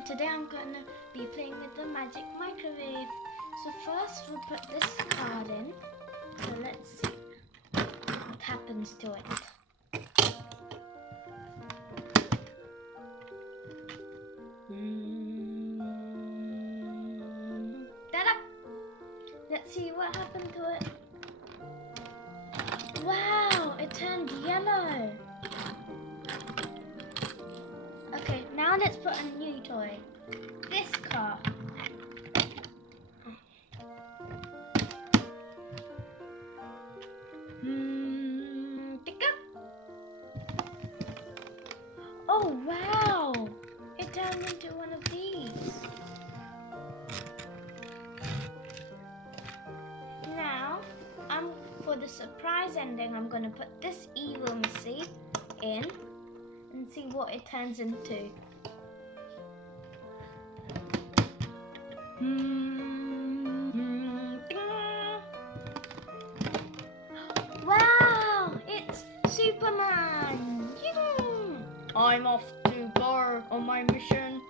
and today I'm gonna be playing with the magic microwave. So first we'll put this card in. So let's see what happens to it. Ta-da! Let's see what happened to it. Wow, it turned yellow. Okay, now let's put a new toy. This car. Pick up. Oh wow! It turned into one of these. Now, for the surprise ending, I'm gonna put this evil Missy in and see what it turns into. Wow! It's Superman! I'm off to go on my mission.